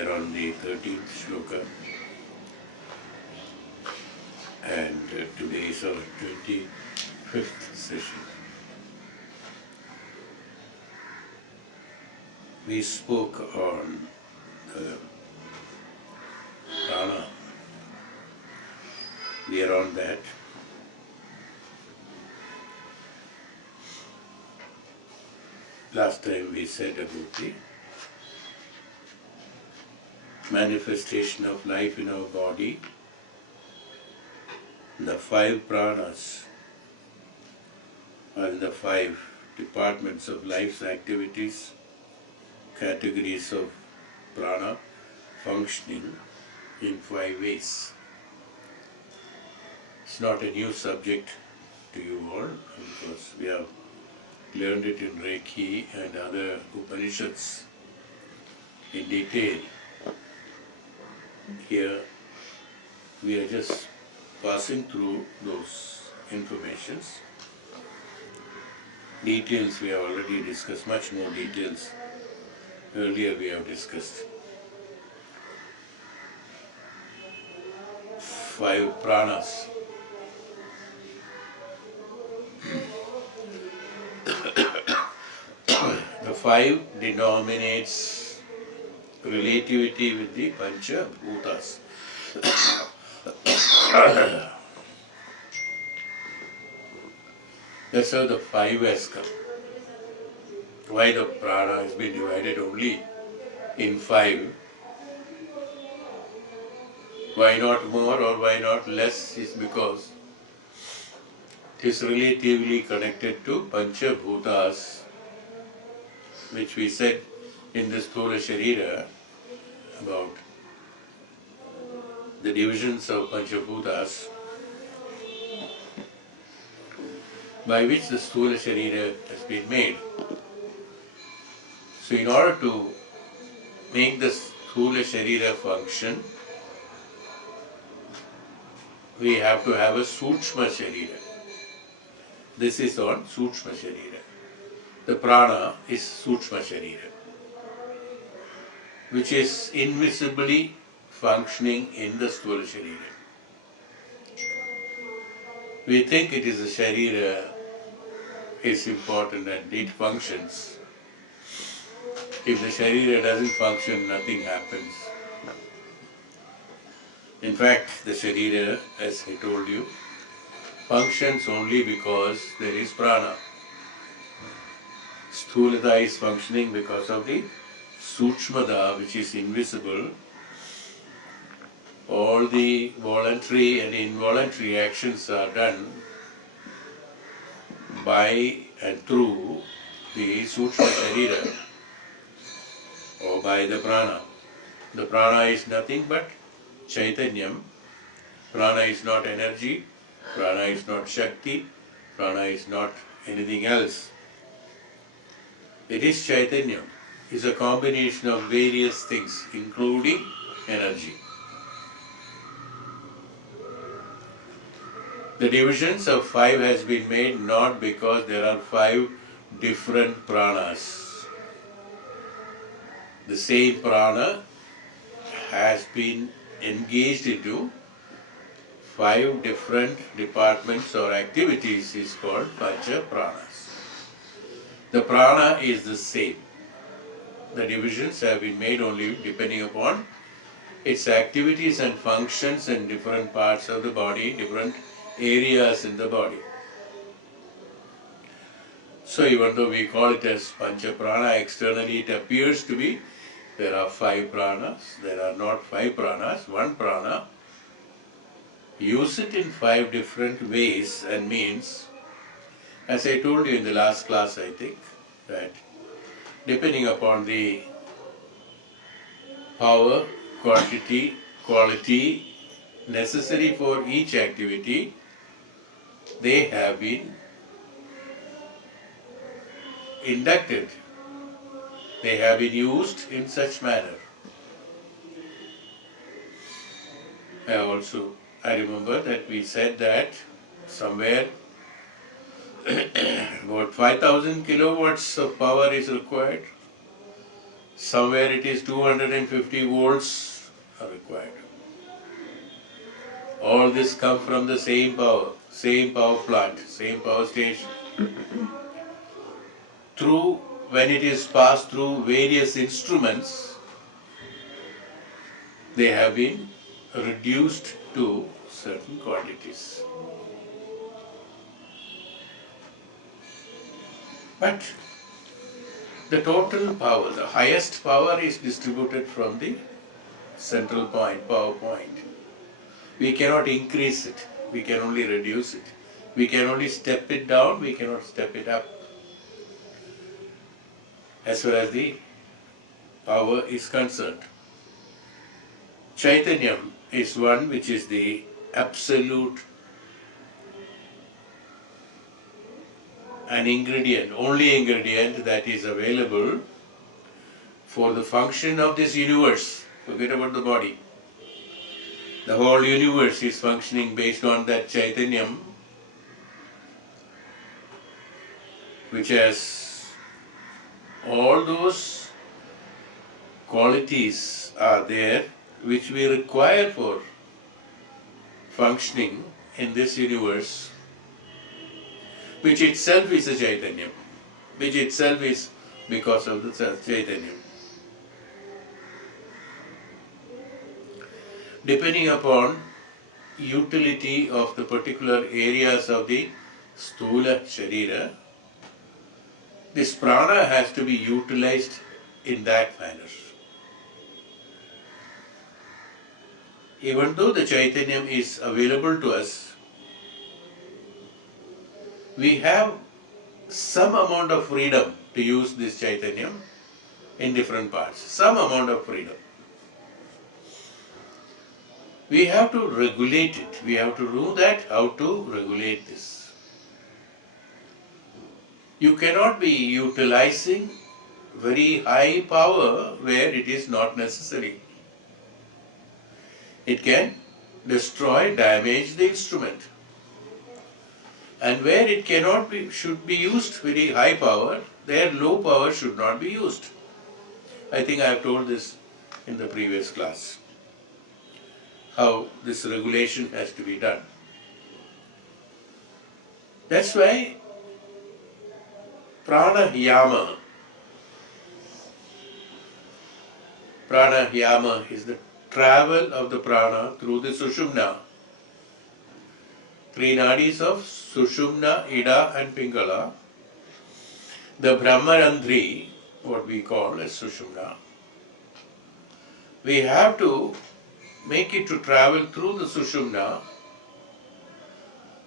are on the 13th shloka, and today is our 25th session. We spoke on Prana. We are on that. Last time we said about the manifestation of life in our body, the 5 pranas, and the 5 departments of life's activities, categories of prana functioning in 5 ways. It's not a new subject to you all because we have learned it in Reiki and other Upanishads in detail. Here we are just passing through those informations. Details we have already discussed, much more details earlier we have discussed. 5 pranas. The 5 denominates relativity with the Pancha Bhutas. That's how the 5 has come. Why the prana has been divided only in 5? Why not more or why not less is because it is relatively connected to Pancha Bhutas, which we said in the Sthula Sharira about the divisions of Panchabhutas by which the Sthula Sharira has been made. So in order to make the Sthula Sharira function, we have to have a Sukshma Sharira. This is on Sukshma Sharira. The prana is Sukshma Sharira, which is invisibly functioning in the Sthula Sharira. We think it is a Sharira is important and it functions. If the Sharira doesn't function, nothing happens. In fact, the Sharira, as I told you, functions only because there is prana. Sthulata is functioning because of the Sukshmada, which is invisible. All the voluntary and involuntary actions are done by and through the Sukshma Sharira or by the prana. The prana is nothing but Chaitanyam. Prana is not energy, prana is not Shakti, prana is not anything else. It is Chaitanyam. It's a combination of various things, including energy. The divisions of 5 has been made not because there are 5 different pranas. The same prana has been engaged into 5 different departments or activities is called Pancha Pranas. The prana is the same. The divisions have been made only depending upon its activities and functions in different parts of the body, different areas in the body. So even though we call it as Pancha Prana, externally it appears to be there are 5 pranas. There are not 5 pranas, 1 prana. Use it in 5 different ways and means, as I told you in the last class I think, that depending upon the power, quality necessary for each activity, they have been inducted. They have been used in such manner. I remember that we said that somewhere about 5,000 kilowatts of power is required. Somewhere it is 250 volts are required. All this come from the same power plant, same power station. Through, when it is passed through various instruments, they have been reduced to certain quantities. But the total power, the highest power is distributed from the central point, power point. We cannot increase it, we can only reduce it. We can only step it down, we cannot step it up. As far as the power is concerned. Chaitanyam is one which is the absolute, an ingredient, only ingredient that is available for the function of this universe. Forget about the body. The whole universe is functioning based on that Chaitanyam, which has all those qualities are there which we require for functioning in this universe, which itself is a Chaitanyam, which itself is because of the Chaitanyam. Depending upon utility of the particular areas of the Sthula Sharira, this prana has to be utilized in that manner. Even though the Chaitanyam is available to us, we have some amount of freedom to use this Chaitanyam in different parts. Some amount of freedom. We have to regulate it. We have to know that how to regulate this. You cannot be utilizing very high power where it is not necessary. It can destroy, damage the instrument. And where it cannot be, should be used very high power, there low power should not be used. I think I have told this in the previous class, how this regulation has to be done. That's why pranayama is the travel of the prana through the sushumna. Three nadis of sushumna, ida and pingala. The brahmarandhri, what we call as sushumna. We have to make it to travel through the sushumna,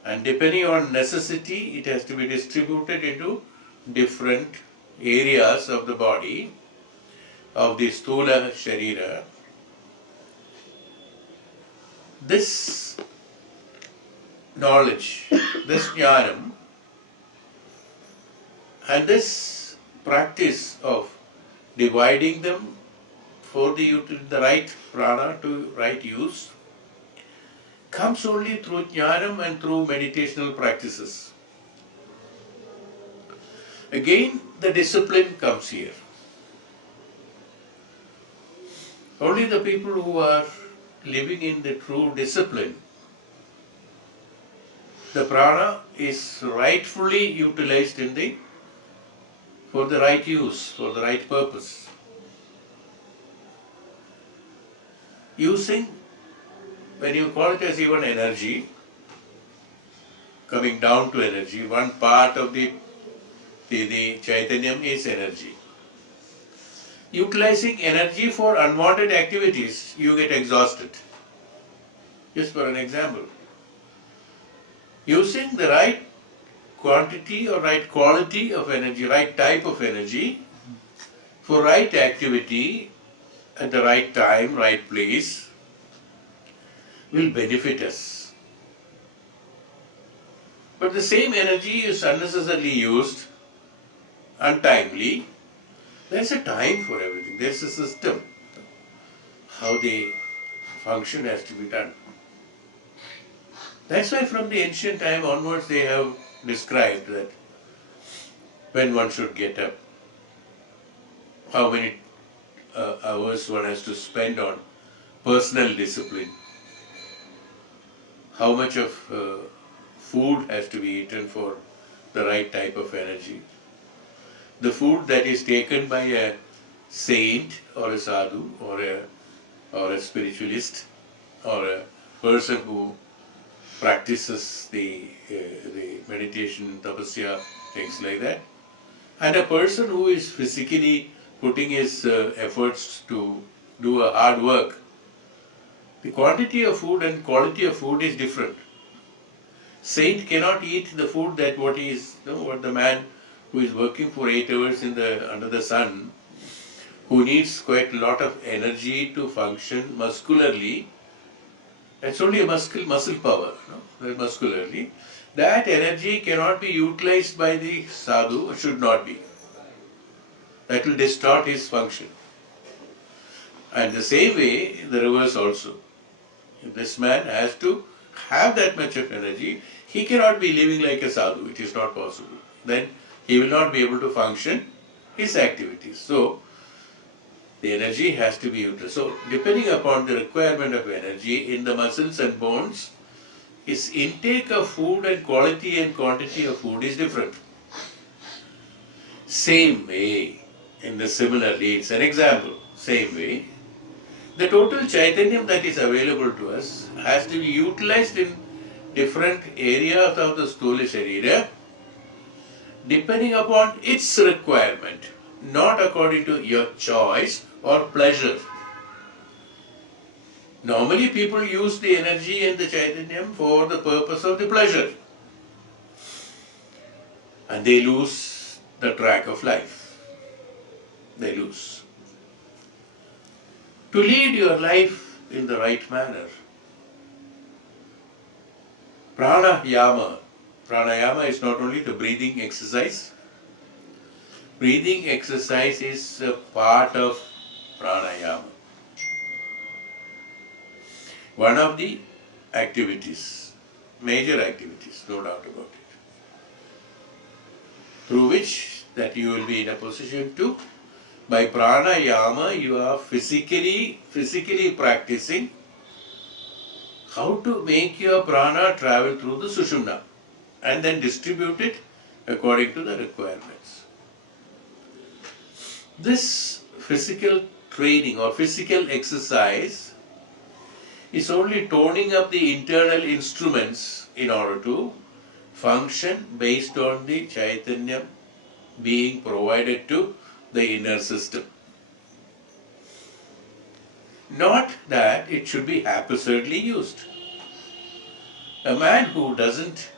and depending on necessity, it has to be distributed into different areas of the body, of the Sthula Sharira. This knowledge, this jnanam, and this practice of dividing them for the right prana to right use comes only through jnanam and through meditational practices. Again, the discipline comes here. Only the people who are living in the true discipline, the prana is rightfully utilized for the right use, for the right purpose. Using, when you call it as even energy, coming down to energy, one part of the Chaitanyam is energy. Utilizing energy for unwanted activities, you get exhausted. Just for an example. Using the right quantity or right quality of energy, right type of energy, for right activity, at the right time, right place, will benefit us. But the same energy is unnecessarily used, untimely. There's a time for everything. There's a system. How the function has to be done. That's why from the ancient time onwards they have described that when one should get up, how many hours one has to spend on personal discipline, how much of food has to be eaten for the right type of energy. The food that is taken by a saint or a sadhu or a spiritualist or a person who practices the meditation, tapasya, things like that, and a person who is physically putting his efforts to do a hard work, the quantity of food and quality of food is different. Saint cannot eat the food that what the man who is working for 8 hours under the sun, who needs quite a lot of energy to function muscularly. It's only a muscle power, muscularly. That energy cannot be utilized by the sadhu, or should not be. That will distort his function. And the same way, the reverse also. If this man has to have that much of energy, he cannot be living like a sadhu. It is not possible. Then he will not be able to function his activities. So, the energy has to be utilized. So, depending upon the requirement of energy in the muscles and bones, his intake of food and quality and quantity of food is different. Same way, similarly, it's an example, same way, the total Chaitanyam that is available to us has to be utilized in different areas of the Sthula Sharira depending upon its requirement, not according to your choice or pleasure. Normally people use the energy and the Chaitanyam for the purpose of the pleasure, and they lose the track of life. They lose. To lead your life in the right manner, pranayama is not only the breathing exercise. Breathing exercise is a part of pranayama. One of the activities, major activities, no doubt about it, through which that you will be in a position to, by pranayama you are physically practicing how to make your prana travel through the sushumna and then distribute it according to the requirements. This physical training or physical exercise is only toning up the internal instruments in order to function based on the Chaitanya being provided to the inner system. Not that it should be haphazardly used. A man who doesn't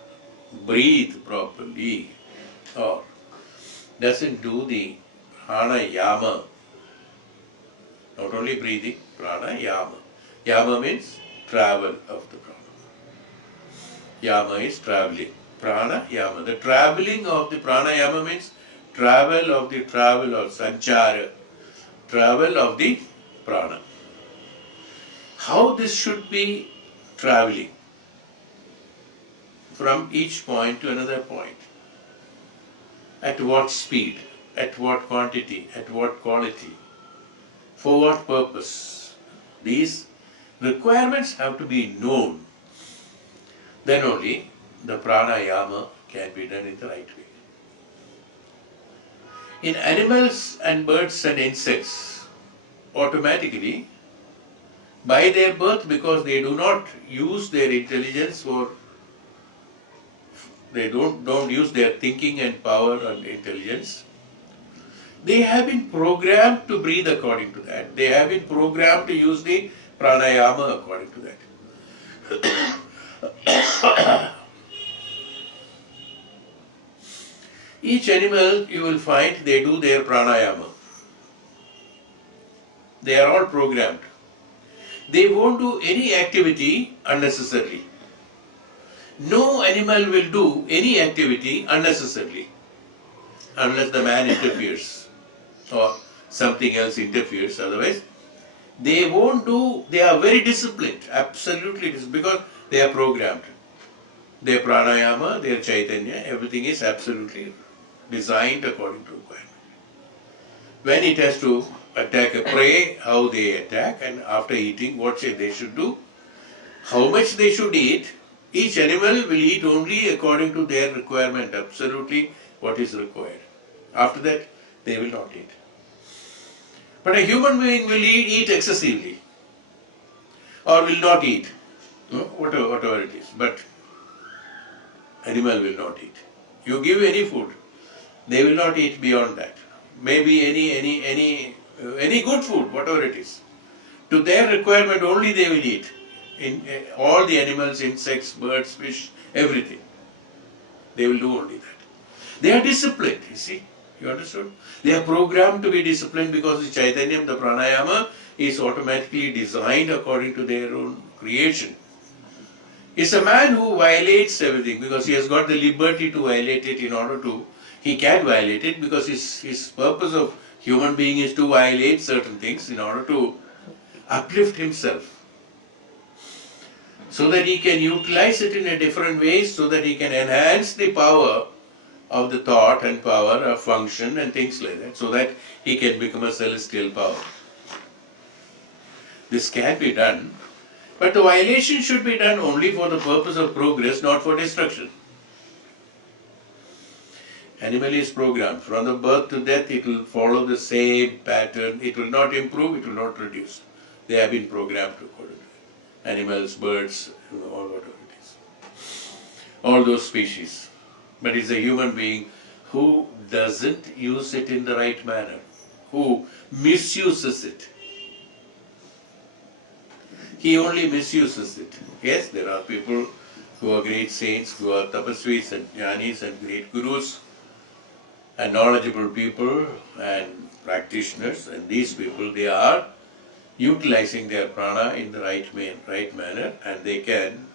breathe properly or doesn't do the pranayama, not only breathing, pranayama. Yama means travel of the prana. Yama is traveling. Prana, yama. The traveling of the pranayama means travel or sanchara, travel of the prana. How this should be traveling from each point to another point, at what speed, at what quantity, at what quality, for what purpose. These requirements have to be known. Then only the pranayama can be done in the right way. In animals and birds and insects, automatically, by their birth, because they do not use their intelligence they don't use their thinking and power and intelligence, they have been programmed to breathe according to that. They have been programmed to use the pranayama according to that. Each animal, you will find, they do their pranayama. They are all programmed. They won't do any activity unnecessarily. No animal will do any activity unnecessarily unless the man interferes or something else interferes. Otherwise, they won't do, they are very disciplined, absolutely disciplined, because they are programmed. Their pranayama, their chaitanya, everything is absolutely designed according to requirement. When it has to attack a prey, how they attack, and after eating what they should do, how much they should eat. Each animal will eat only according to their requirement, absolutely what is required. After that, they will not eat. But a human being will eat excessively or will not eat, whatever it is. But animal will not eat. You give any food, they will not eat beyond that. Maybe any good food, whatever it is. To their requirement only they will eat. In all the animals, insects, birds, fish, everything. They will do only that. They are disciplined, you see. You understood? They are programmed to be disciplined because the Chaitanyam, the pranayama, is automatically designed according to their own creation. It's a man who violates everything because he has got the liberty to violate it in order to, he can violate it because his purpose of human being is to violate certain things in order to uplift himself. So that he can utilize it in a different way, so that he can enhance the power of the thought and power of function and things like that, so that he can become a celestial power. This can be done, but the violation should be done only for the purpose of progress, not for destruction. Animal is programmed. From the birth to death, it will follow the same pattern. It will not improve, it will not reduce. They have been programmed accordingly. Animals, birds, or whatever it is. All those species. But it's a human being who doesn't use it in the right manner, who misuses it. He only misuses it. Yes, there are people who are great saints, who are tapasvis and jnanis and great gurus and knowledgeable people and practitioners, and these people, they are utilizing their prana in the right manner, and they can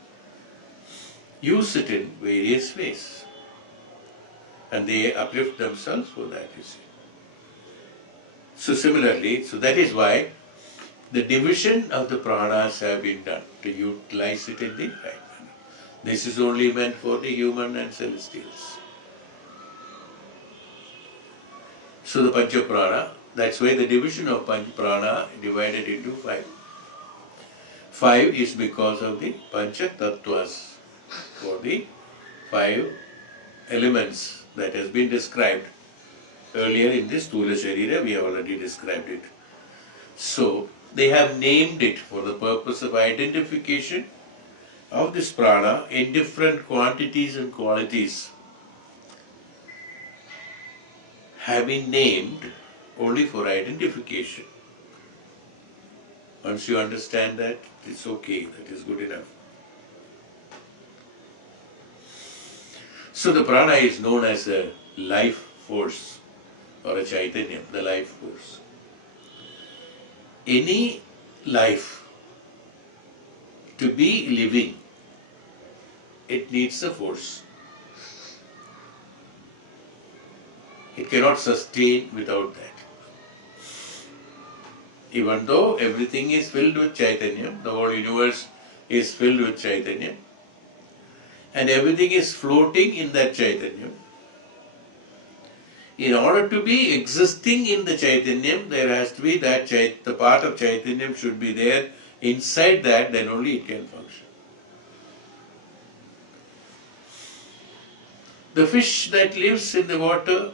use it in various ways. And they uplift themselves for that, you see. So similarly, so that is why the division of the pranas have been done, to utilize it in the right manner. This is only meant for the human and celestials. So the Pancha Prana, that's why the division of Pancha Prana divided into 5. 5 is because of the Pancha Tattvas, for the 5 elements that has been described earlier in this Sthula Sharira. We have already described it. So they have named it for the purpose of identification of this prana in different quantities and qualities, have been named only for identification. Once you understand that, it's okay, that is good enough. So the prana is known as a life force or a chaitanya, the life force. Any life to be living, it needs a force. It cannot sustain without that. Even though everything is filled with Chaitanya, the whole universe is filled with Chaitanya, and everything is floating in that Chaitanya, in order to be existing in the Chaitanya, there has to be that the part of Chaitanya should be there inside that, then only it can function. The fish that lives in the water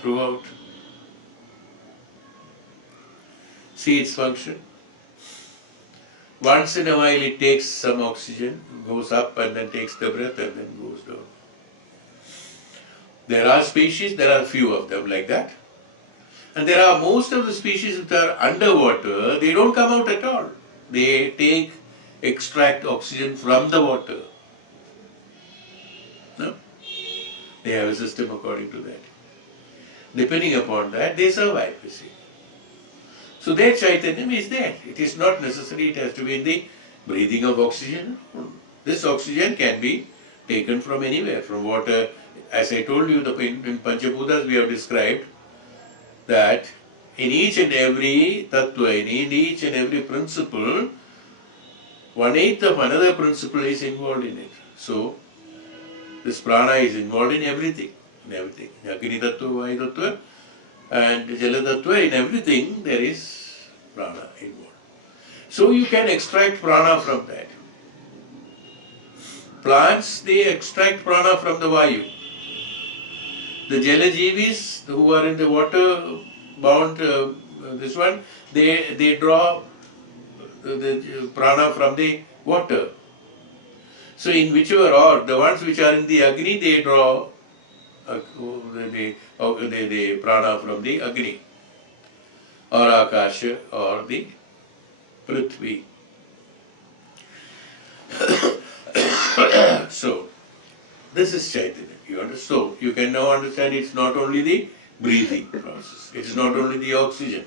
throughout, see its function. Once in a while it takes some oxygen, goes up and then takes the breath and then goes down. There are species, there are few of them like that. And there are most of the species that are underwater, they don't come out at all. They extract oxygen from the water. No? They have a system according to that. Depending upon that, they survive, you see. So their Chaitanya is there. It is not necessary it has to be in the breathing of oxygen. This oxygen can be taken from anywhere, from water. As I told you, in Panchabhutas we have described that in each and every tattva, in each and every principle, 1/8 of another principle is involved in it. So this prana is involved in everything. Agni tattva, vayu tattva, And Jalatattva, in everything there is prana involved. So you can extract prana from that. Plants, they extract prana from the Vayu. The Jalajivis who are in the water bound, this one, they draw the prana from the water. So in whichever, or the ones which are in the Agni, they draw the prana from the Agni, or Akasha, or the Prithvi. So, this is Chaitanya. You understand? So, you can now understand it's not only the breathing process, it is not only the oxygen,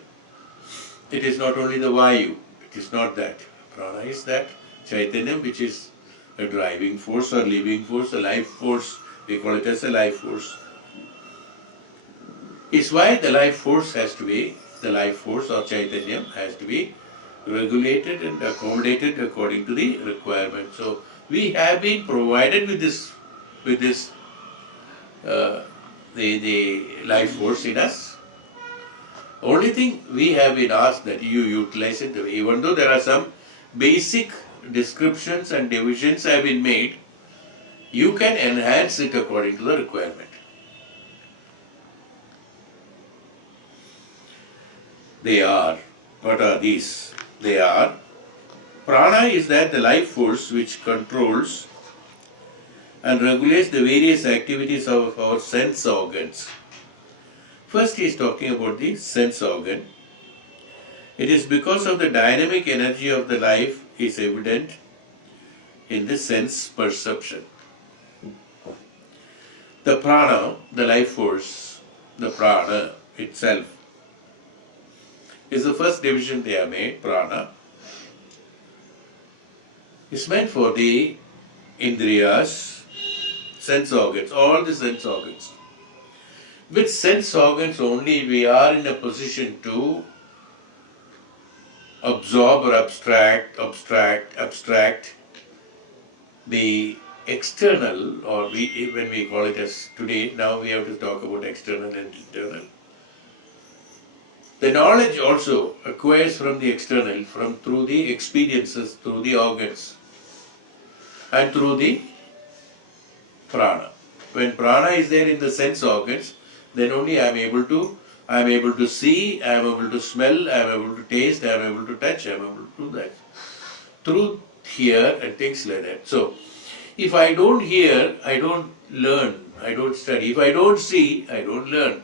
it is not only the Vayu, it is not that. Prana is that Chaitanya which is a driving force or living force, a life force, we call it as a life force. It's why the life force has to be, the life force or Chaitanya has to be regulated and accommodated according to the requirement. So we have been provided with this the life force in us. Only thing we have been asked that you utilize it, even though there are some basic descriptions and divisions have been made, you can enhance it according to the requirement. They are, what are these? They are, prana is that the life force which controls and regulates the various activities of our sense organs. First he is talking about the sense organ. It is because of the dynamic energy of the life is evident in the sense perception. The prana, the life force, the prana itself is the first division they have made. Prana is meant for the indriyas, sense organs, all the sense organs. With sense organs only we are in a position to absorb or abstract the external, or when we call it as today, now we have to talk about external and internal. The knowledge also acquires from the external, through the experiences, through the organs, and through the prana. When prana is there in the sense organs, then only I am able to see, I am able to smell, I am able to taste, I am able to touch, I am able to do that. Through hear and things like that. So, if I don't hear, I don't learn, I don't study. If I don't see, I don't learn.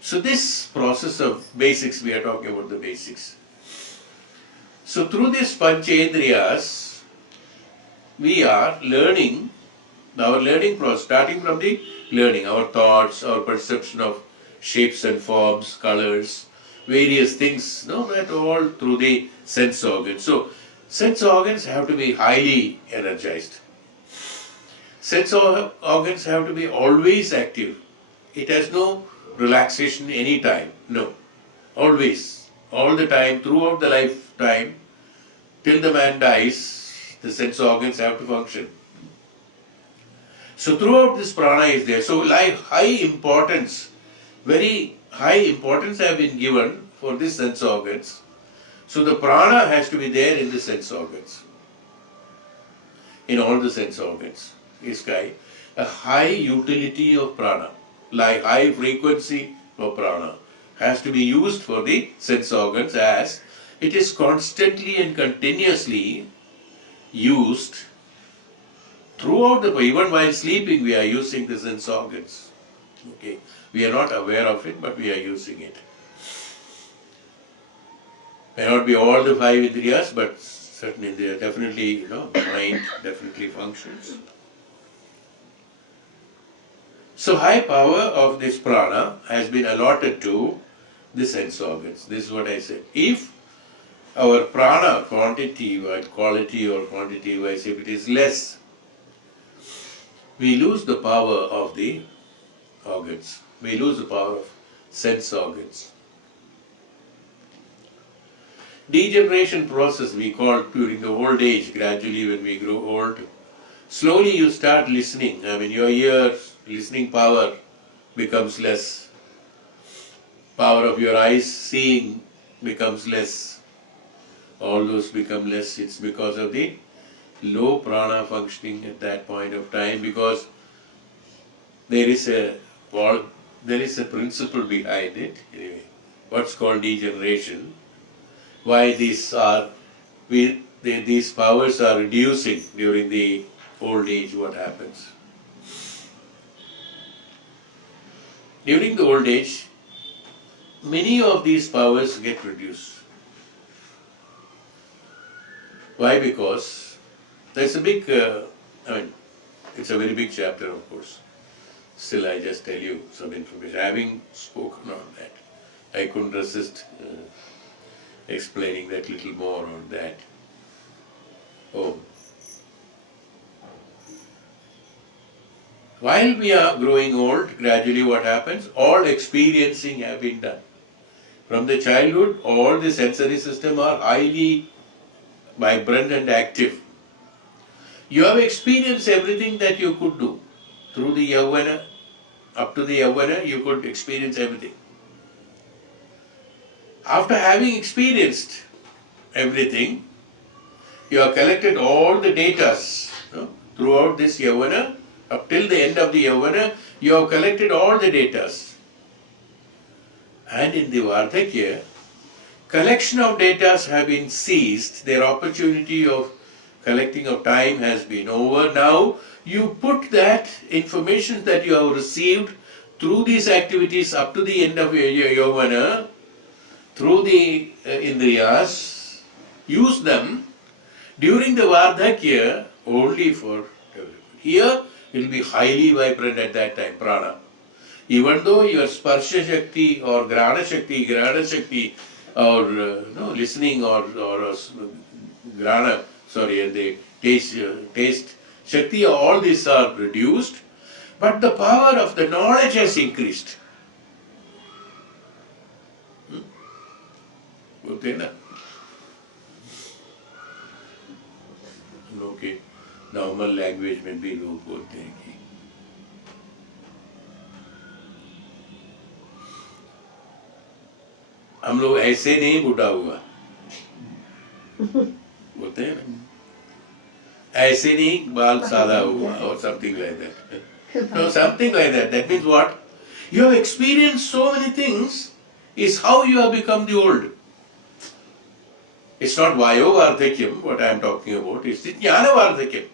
So this process of basics, we are talking about the basics. So through this panchendriyas, we are learning, our learning process, starting from the learning, our thoughts, our perception of shapes and forms, colors, various things, that all through the sense organs. So sense organs have to be highly energized. Sense organs have to be always active. It has no relaxation any time. No. Always. All the time, throughout the lifetime, till the man dies, the sense organs have to function. So throughout this prana is there. So like very high importance have been given for these sense organs. So the prana has to be there in the sense organs. In all the sense organs. Is a high utility of prana, like high frequency of prana, has to be used for the sense organs, as it is constantly and continuously used throughout even while sleeping we are using the sense organs. Okay, we are not aware of it, but we are using it. May not be all the five indriyas, but certainly they are definitely, mind definitely functions. So high power of this prana has been allotted to the sense organs. This is what I said. If our prana quality or quantity wise, if it is less, we lose the power of the organs. We lose the power of sense organs. Degeneration process we call during the old age, gradually when we grow old. Slowly you start listening. Your ears, listening power becomes less. power of your eyes seeing becomes less. All those become less. It's because of the low prana functioning at that point of time, because there is a there is a principle behind it. Anyway, what's called degeneration. Why these powers are reducing during the old age? What happens? During the old age, many of these powers get reduced. Why? Because there's a big, it's a very big chapter, of course. Still, I just tell you some information. Having spoken on that, I couldn't resist explaining that little more on that. Oh. While we are growing old, gradually what happens? All experiencing have been done. From the childhood, all the sensory system are highly vibrant and active. You have experienced everything that you could do. Through the Yavana, up to the Yavana, you could experience everything. After having experienced everything, you have collected all the data throughout this Yavana. Up till the end of the Yavana, you have collected all the data. And in the Vardhakya, collection of data have been ceased. Their opportunity of collecting of time has been over. Now, you put that information that you have received through these activities up to the end of your Yavana, through the Indriyas, use them during the Vardhakya only for development. Here, it will be highly vibrant at that time, prana. Even though your sparsha shakti or grana shakti or listening or grana, and the taste shakti, all these are reduced, but the power of the knowledge has increased. Okay, na? Okay, normal language में भी लोग बोलते हैं कि हम लोग ऐसे नहीं बूढ़ा हुआ बोलते हैं ना, ऐसे नहीं बाल सादा हुआ or something like that. No, something like that. That means what? You have experienced so many things is how you have become the old. It's not Vayo Vardhakyam, what I am talking about, it's the Jnana Vardhakyam.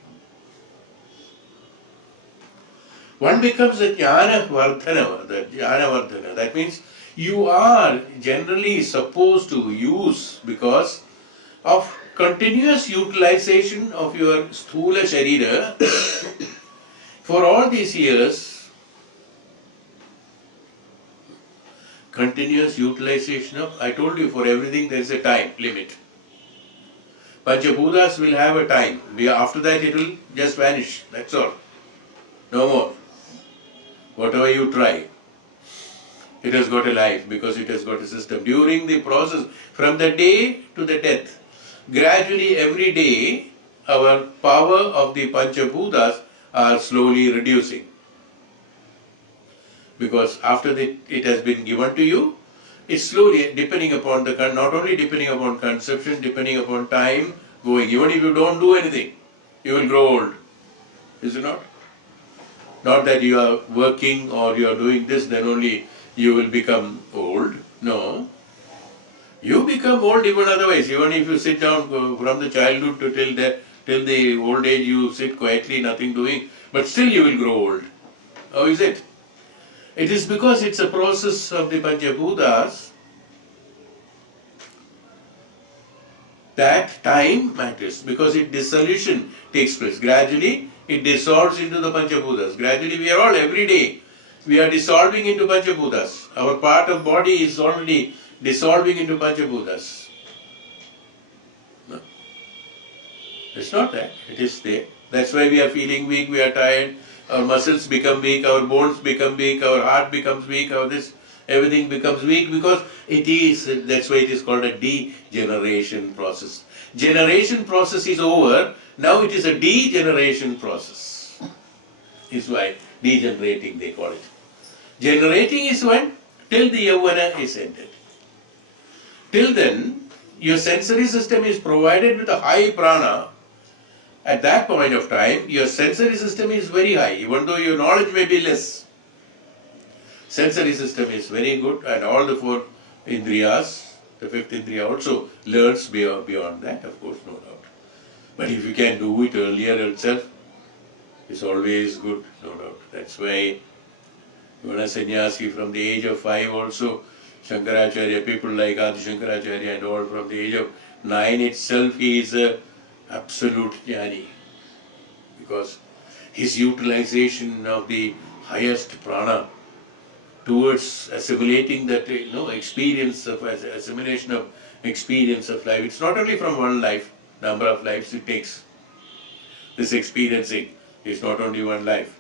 One becomes the Jnana Vardhana. That means you are generally supposed to use, because of continuous utilization of your Sthula Sharira for all these years, continuous utilization of, I told you, for everything there is a time limit. Panchabhutas will have a time. After that it will just vanish. That's all. No more. Whatever you try, it has got a life because it has got a system. During the process, from the day to the death, gradually every day, our power of the Panchabhutas are slowly reducing. Because after it has been given to you, it's slowly, depending upon not only depending upon conception, depending upon time going. Even if you don't do anything, you will grow old. Is it not? Not that you are working or you are doing this, then only you will become old. No. You become old even otherwise. Even if you sit down from the childhood to till the old age, you sit quietly, nothing doing, but still you will grow old. How is it? It is because it's a process of the Panchabhutas that time matters, because dissolution takes place. Gradually, it dissolves into the Panchabhutas. Gradually, we are all, every day, we are dissolving into Panchabhutas. Our part of body is already dissolving into Panchabhutas. No? It's not that. It is there. That's why we are feeling weak, we are tired. Our muscles become weak, our bones become weak, our heart becomes weak, everything becomes weak, because that's why it is called a degeneration process. Generation process is over, now it is a degeneration process. Is why degenerating they call it. Generating is when? till the Yavana is ended. Till then, your sensory system is provided with a high prana. At that point of time, your sensory system is very high, even though your knowledge may be less. Sensory system is very good, and all the four indriyas, the fifth indriya also learns beyond that, of course, no doubt. But if you can do it earlier itself, it's always good, no doubt. That's why even a sannyasi from the age of 5 also, Shankaracharya, people like Adi Shankaracharya and all, from the age of 9 itself, he is a absolute jnani. Because his utilization of the highest prana towards assimilating that experience of assimilation of experience of life. It's not only from one life, number of lives it takes. This experiencing is not only one life.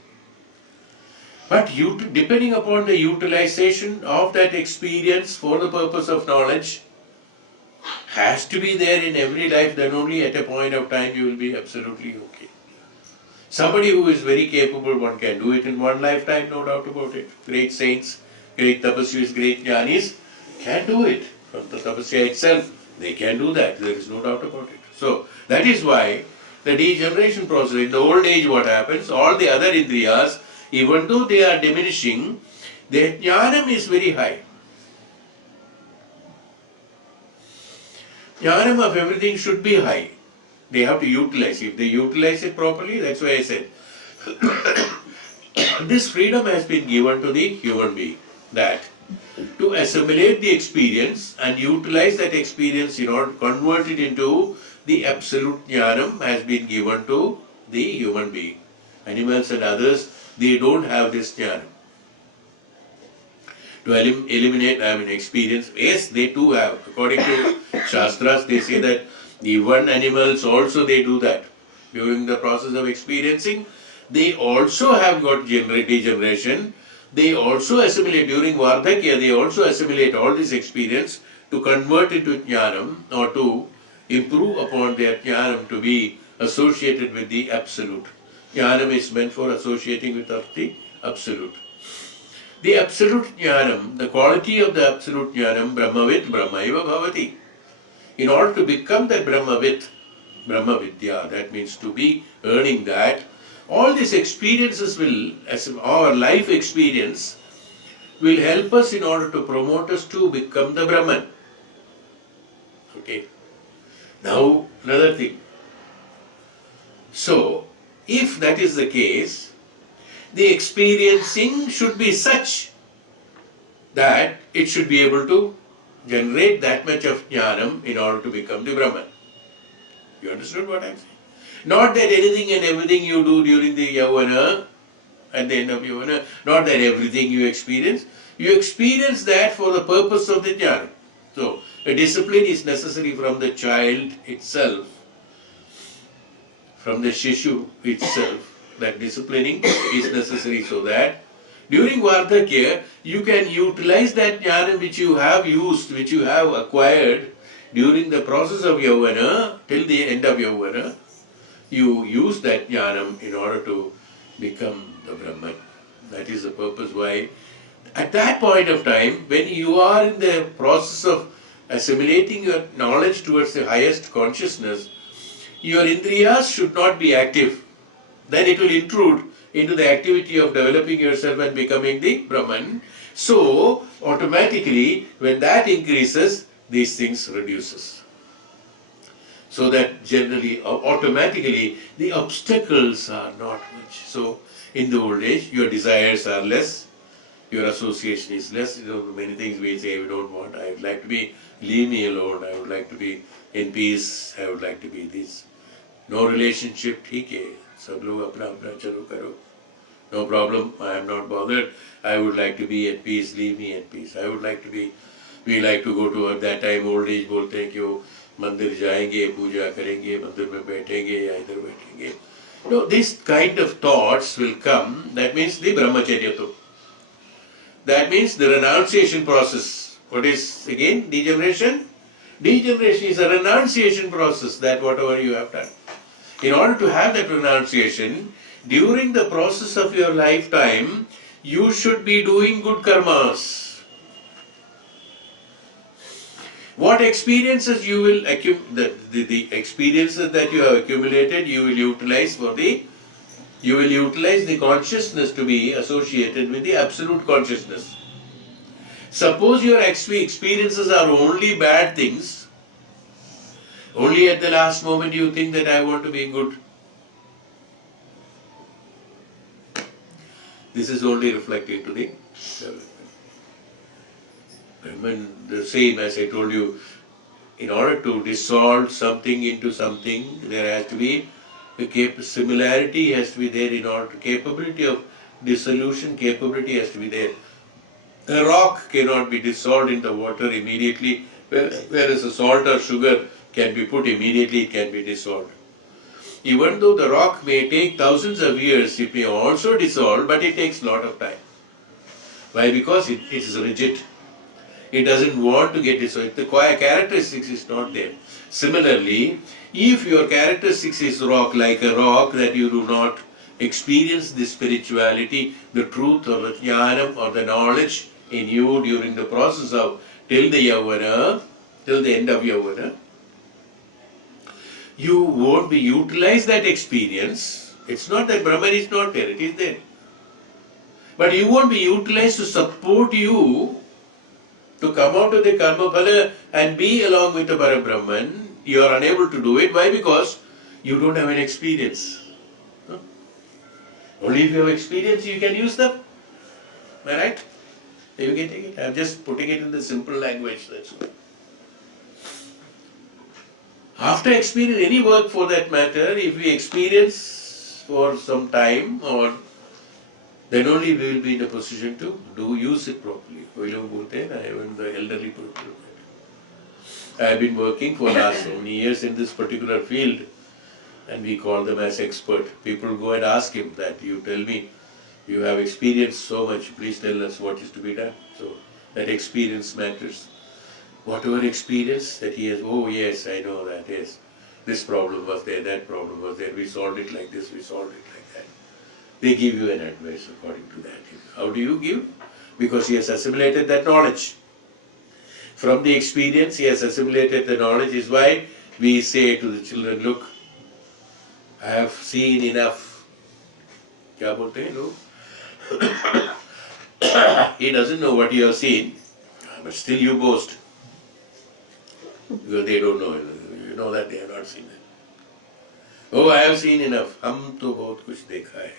But depending upon the utilization of that experience for the purpose of knowledge has to be there in every life, then only at a point of time you will be absolutely okay. Somebody who is very capable, one can do it in one lifetime, no doubt about it. Great saints, great tapasvis, great jnanis can do it. From the tapasya itself, they can do that. There is no doubt about it. So, that is why the degeneration process, in the old age what happens, all the other indriyas, even though they are diminishing, their jnanam is very high. Jnanam of everything should be high. They have to utilize it. If they utilize it properly, that's why I said, this freedom has been given to the human being, that to assimilate the experience and utilize that experience in order to convert it into the absolute jnanam has been given to the human being. Animals and others, they don't have this jnanam. To eliminate, experience, yes, they too have. According to Shastras, they say that even animals also they do that. During the process of experiencing, they also have got degeneration. They also assimilate during Vardhakya, they also assimilate all this experience to convert into jnanam or to improve upon their jnanam to be associated with the absolute. Jnanam is meant for associating with the absolute. The absolute jnanam, the quality of the absolute jnanam, Brahmavit, Brahmaiva Bhavati. In order to become that Brahmavit, Brahma Vidya, that means to be earning that, all these experiences will, as our life experience, will help us in order to promote us to become the Brahman. Okay. Now, another thing. So, if that is the case, the experiencing should be such that it should be able to generate that much of jnanam in order to become the Brahman. You understood what I am saying? Not that anything and everything you do during the Yavana, at the end of Yavana, not that everything you experience that for the purpose of the jnana. So, a discipline is necessary from the child itself, from the Shishu itself. That disciplining is necessary so that during Vardhakya, you can utilize that jnana which you have used, which you have acquired during the process of Yavana, till the end of Yavana. You use that jnanam in order to become the Brahman. That is the purpose why at that point of time, when you are in the process of assimilating your knowledge towards the highest consciousness, your indriyas should not be active. Then it will intrude into the activity of developing yourself and becoming the Brahman. So, automatically, when that increases, these things reduces. So that generally, automatically, the obstacles are not much. So, in the old age, your desires are less, your association is less. Many things we say we don't want. I would like to be, leave me alone. I would like to be in peace. I would like to be this. No relationship, ठीक है. सब लोग अपना अपना चलो करो. No problem. I am not bothered. I would like to be at peace. Leave me at peace. I would like to be. We like to go to at that time old age. बोलते हैं कि वो मंदिर जाएंगे, पूजा करेंगे, मंदिर में बैठेंगे या इधर बैठेंगे. No, this kind of thoughts will come. That means the brahmacharya to. That means the renunciation process. What is again degeneration? Degeneration is a renunciation process. That whatever you have done. In order to have that renunciation, during the process of your lifetime, you should be doing good karmas. What experiences you will the experiences that you have accumulated, you will utilize the consciousness to be associated with the absolute consciousness. Suppose your experiences are only bad things, only at the last moment you think that I want to be good. This is only reflecting to the development. And when the same as I told you, in order to dissolve something into something, there has to be similarity has to be there in order to capability of dissolution, capability has to be there. A rock cannot be dissolved in the water immediately, whereas a salt or sugar can be put immediately, it can be dissolved. Even though the rock may take thousands of years, it may also dissolve, but it takes a lot of time. Why? Because it is rigid. It doesn't want to get dissolved. The characteristics is not there. Similarly, if your characteristics is like a rock that you do not experience the spirituality, the truth or the jnanam or the knowledge in you during the process of till the end of yavana, you won't be utilize that experience. It's not that Brahman is not there, it is there. But you won't be utilized to support you to come out of the karma phala and be along with the Parabrahman. You are unable to do it. Why? Because you don't have an experience. No? Only if you have experience you can use them. Am I right? Are you getting it? I'm just putting it in the simple language, that's all. After experience, any work for that matter, if we experience for some time, or then only we will be in a position to use it properly. Even the elderly people. I have been working for last so many years in this particular field, and we call them as expert. People go and ask him that, you tell me, you have experienced so much, please tell us what is to be done. So that experience matters. Whatever experience that he has, oh yes, I know that, yes, this problem was there, that problem was there, we solved it like this, we solved it like that. They give you an advice according to that. How do you give? Because he has assimilated that knowledge. From the experience, he has assimilated the knowledge, is why we say to the children, look, I have seen enough. Kya bolte hain log? He doesn't know what you have seen, but still you boast. Because they don't know. You know that they have not seen it. Oh, I have seen enough. हम तो बहुत कुछ देखा है.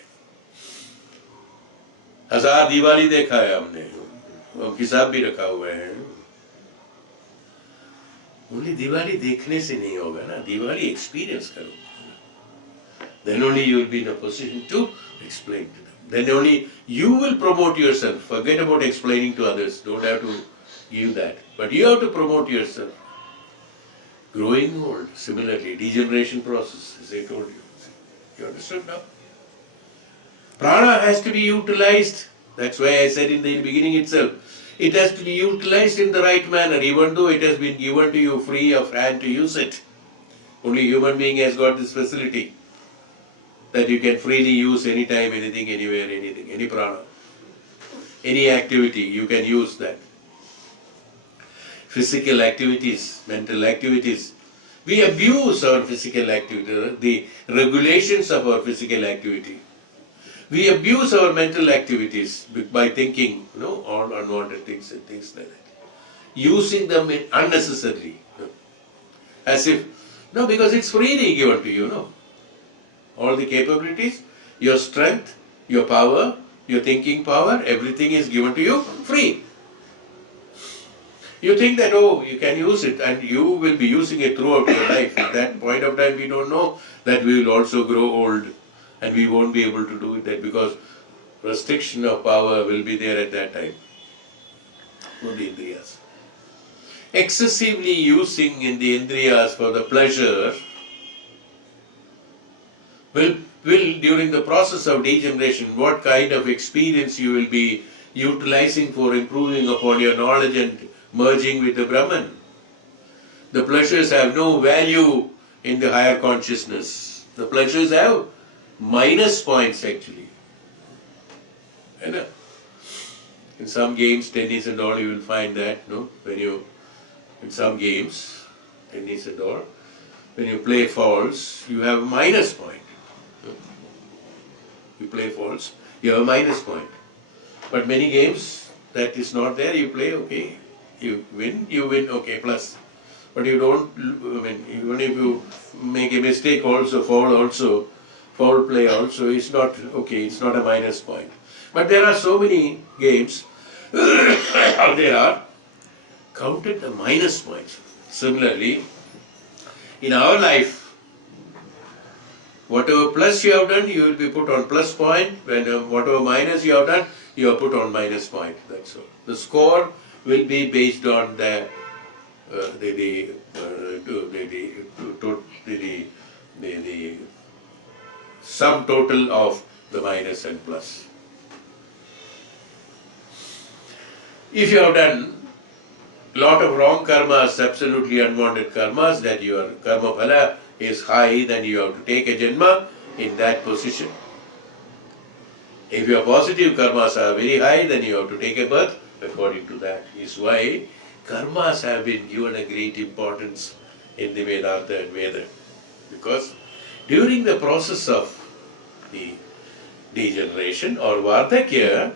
1000 दिवाली देखा है हमने. हिसाब भी रखा हुआ है. Only दिवाली देखने से नहीं होगा ना. दिवाली experience करो. Then only you will be in a position to explain to them. Then only you will promote yourself. Forget about explaining to others. Don't have to give that. But you have to promote yourself. Growing old, similarly, degeneration process, as I told you. You understood now? Prana has to be utilized. That's why I said in the beginning itself. It has to be utilized in the right manner, even though it has been given to you free of hand to use it. Only human being has got this facility that you can freely use anytime, anything, anywhere, anything, any prana. Any activity, you can use that. Physical activities, mental activities. We abuse our physical activity, the regulations of our physical activity. We abuse our mental activities by thinking, all unwanted things and things like that. Using them unnecessarily. As if, because it's freely given to you, All the capabilities, your strength, your power, your thinking power, everything is given to you free. You think that, you can use it and you will be using it throughout your life. At that point of time, we don't know that we will also grow old and we won't be able to do that because restriction of power will be there at that time. For the indriyas. Excessively using in the indriyas for the pleasure will during the process of degeneration, what kind of experience you will be utilizing for improving upon your knowledge and merging with the Brahman. The pleasures have no value in the higher consciousness. The pleasures have minus points actually. In some games, tennis and all, you will find that, when you in some games, tennis and all, when you play false, you have a minus point. You play false, you have a minus point. But many games, that is not there. You play, okay, you win, okay, plus. But you don't, even if you make a mistake also, foul play also, it's not, okay, it's not a minus point. But there are so many games, there are counted the minus points. Similarly, in our life, whatever plus you have done, you will be put on plus point. When whatever minus you have done, you are put on minus point. That's all. The score will be based on the sum total of the minus and plus. If you have done lot of wrong karmas, absolutely unwanted karmas, that your karma phala is high, then you have to take a janma in that position. If your positive karmas are very high, then you have to take a birth according to that. Is why karmas have been given a great importance in the Vedanta and Veda. Because during the process of the degeneration or Vardhakya,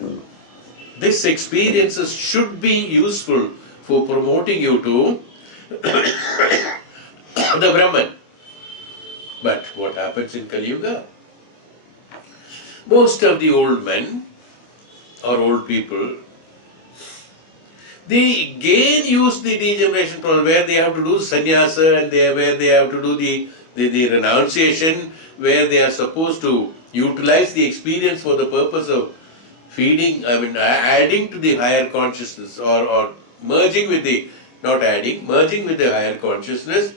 these experiences should be useful for promoting you to the Brahman. But what happens in Kali Yuga? Most of the old men or old people, they again use the degeneration problem where they have to do sannyasa and where they have to do the renunciation, where they are supposed to utilize the experience for the purpose of feeding, adding to the higher consciousness or merging with the, not adding, merging with the higher consciousness.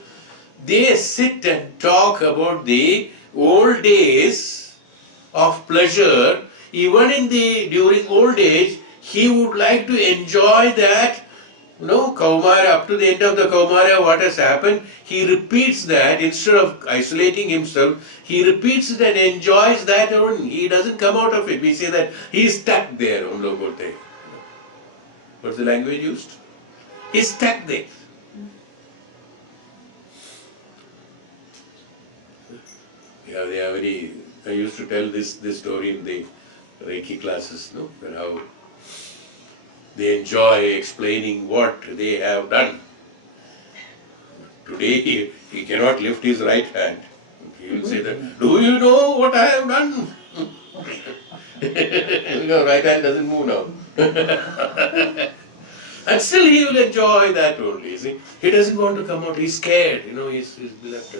They sit and talk about the old days of pleasure. Even during old age, he would like to enjoy that, Kaumara, up to the end of the Kaumara, what has happened, he repeats that instead of isolating himself, he repeats it and enjoys that only. He doesn't come out of it. We say that he is stuck there, What's the language used? He is stuck there. Yeah, they are very, I used to tell this story in the Reiki classes, that how they enjoy explaining what they have done. Today he cannot lift his right hand. He will say that, do you know what I have done? Because right hand doesn't move now. And still he will enjoy that only, see. He doesn't want to come out, he's scared, he's left.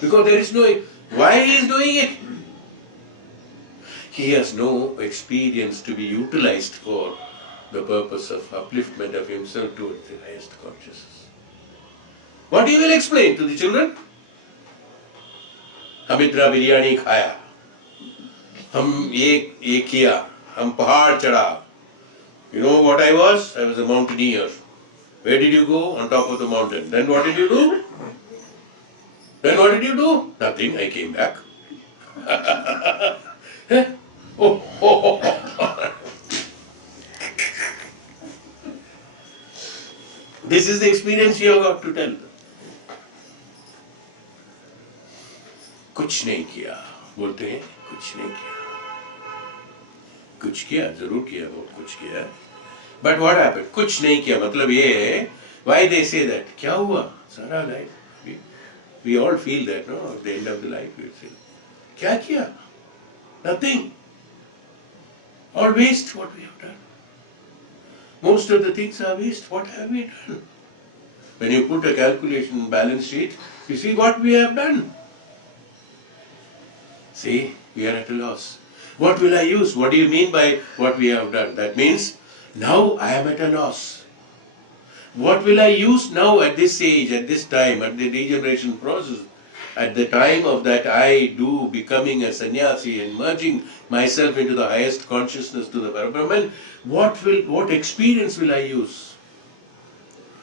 Because there is no, why he is doing it? He has no experience to be utilized for the purpose of upliftment of himself towards the highest consciousness. What he will explain to the children? हम इतना बिरयानी खाया, हम ये किया, हम पहाड़ चढ़ा. You know what I was? I was a mountaineer. Where did you go? On top of the mountain. Then what did you do? Nothing. I came back. This is the experience you have got to tell them. कुछ नहीं किया बोलते हैं, कुछ नहीं किया. कुछ किया, जरूर किया, बहुत कुछ किया. But what happened? कुछ नहीं किया मतलब ये है, why they say that? क्या हुआ? सारा life, we all feel that, no? At the end of the life, we feel. क्या किया? Nothing. All waste what we have done. Most of the things are waste. What have we done? When you put a calculation balance sheet, you see what we have done. See, we are at a loss. What will I use? What do you mean by what we have done? That means, now I am at a loss. What will I use now at this age, at this time, at the degeneration process? At the time of that I do becoming a sannyasi and merging myself into the highest consciousness to the Parabrahman, what experience will I use?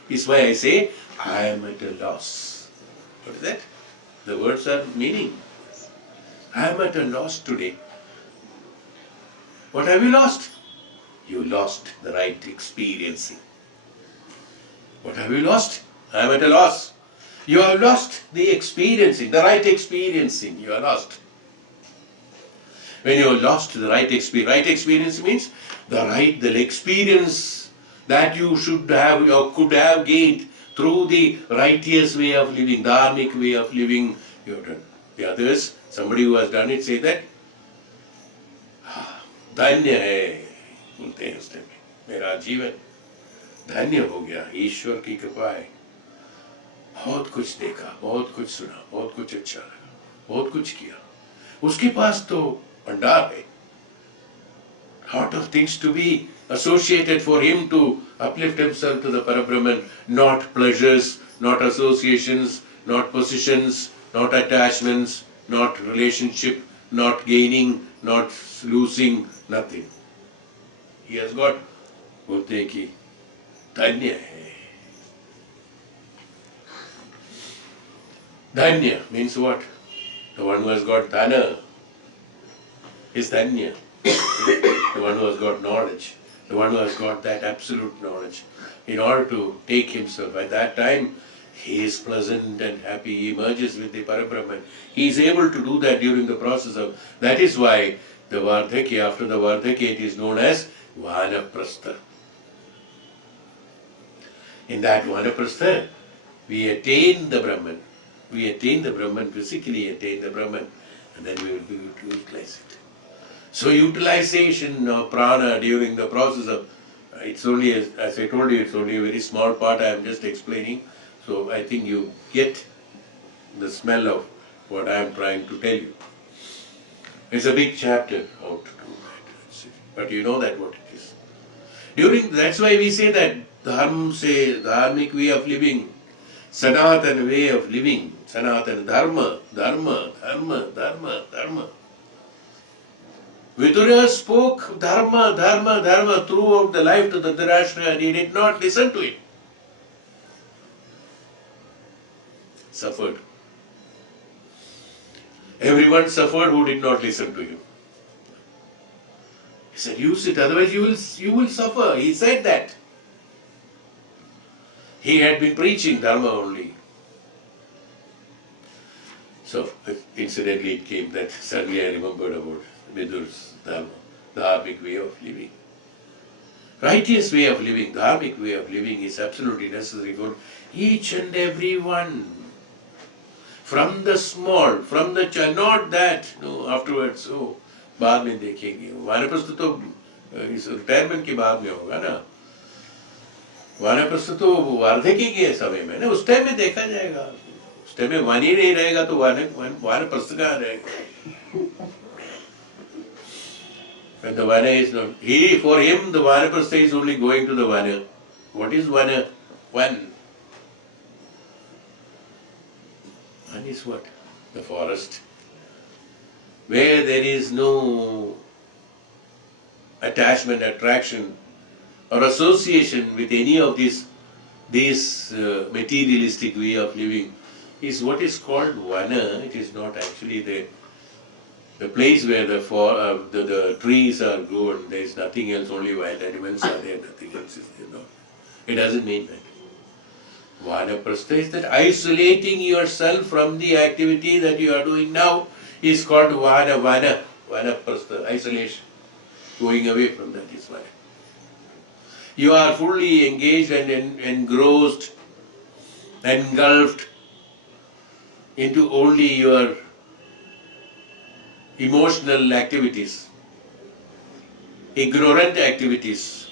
Is why I say, I am at a loss. What is that? The words are meaning. I am at a loss today. What have you lost? You lost the right experiencing. What have you lost? I am at a loss. You have lost the experiencing, the right experiencing. You are lost. When you are lost the right experience means the experience that you should have or could have gained through the righteous way of living, dharmic way of living. You have done. The others, somebody who has done it, say that धन्य है, बोलते हैं उसने मेरा जीवन धन्य हो गया, ईश्वर की कृपा है, बहुत कुछ देखा, बहुत कुछ सुना, बहुत कुछ अच्छा लगा, बहुत कुछ किया, उसके पास तो भंडार है, lot of things to be associated for him to uplift himself to the Parabrahman, not pleasures, not associations, not positions, not attachments, not relationship, not gaining, not losing, nothing. He has got, बोलते हैं कि धन्य है. Dhanya means what? The one who has got dhana is dhanya. The one who has got knowledge, the one who has got that absolute knowledge. In order to take himself, at that time, he is pleasant and happy, he merges with the Parabrahman. He is able to do that during the process of, that is why the Vardhakya, after the Vardhakya, it is known as Vanaprastha. In that Vanaprastha, we attain the Brahman. We attain the Brahman, physically attain the Brahman, and then we will be able to utilize it. So utilization of prana during the process of, it's only, as I told you, it's only a very small part I am just explaining. So I think you get the smell of what I am trying to tell you. It's a big chapter how to do that. But you know that what it is. That's why we say that dharmic way of living, Sanatana way of living, Sanatana dharma, dharma, dharma, dharma, dharma. Vidura spoke dharma, dharma, dharma throughout the life to the Dhritarashtra and he did not listen to it. Suffered. Everyone suffered who did not listen to him. He said, use it, otherwise you will suffer. He said that. He had been preaching dharma only. So, incidentally it came that suddenly I remembered about Vidur's dharma, dharmic way of living. Righteous way of living, dharmic way of living is absolutely necessary for each and every one. From the small, from the child, not that, no, afterwards, oh, बाद में देखेंगे. वानप्रस्थ तो इस retirement के बाद में होगा ना. वानप्रस्थ तो वार्धक्य के समय में ना, उस टाइम में देखा जाएगा. उस टाइम में वन ही नहीं रहेगा तो वानप्रस्थ कहाँ रहेगा? When the vana is not, for him the vanaprastha is only going to the vana. What is vana? One. One is what? The forest. Where there is no attachment, attraction or association with any of these materialistic way of living is what is called vana. It is not actually the place where the trees are grown. There is nothing else, only wild animals are there, nothing else is there. No. It doesn't mean that. Vanaprastha is that isolating yourself from the activity that you are doing now is called vanaprastha, isolation. Going away from that is vana. You are fully engaged and engrossed, engulfed into only your emotional activities, ignorant activities,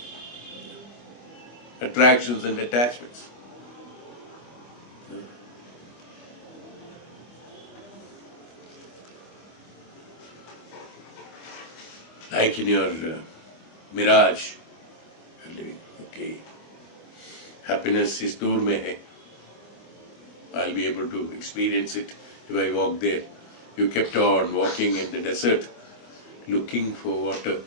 attractions and attachments. Like in your mirage, you're living, okay, happiness is dur mein hai. I'll be able to experience it if I walk there. You kept on walking in the desert, looking for water,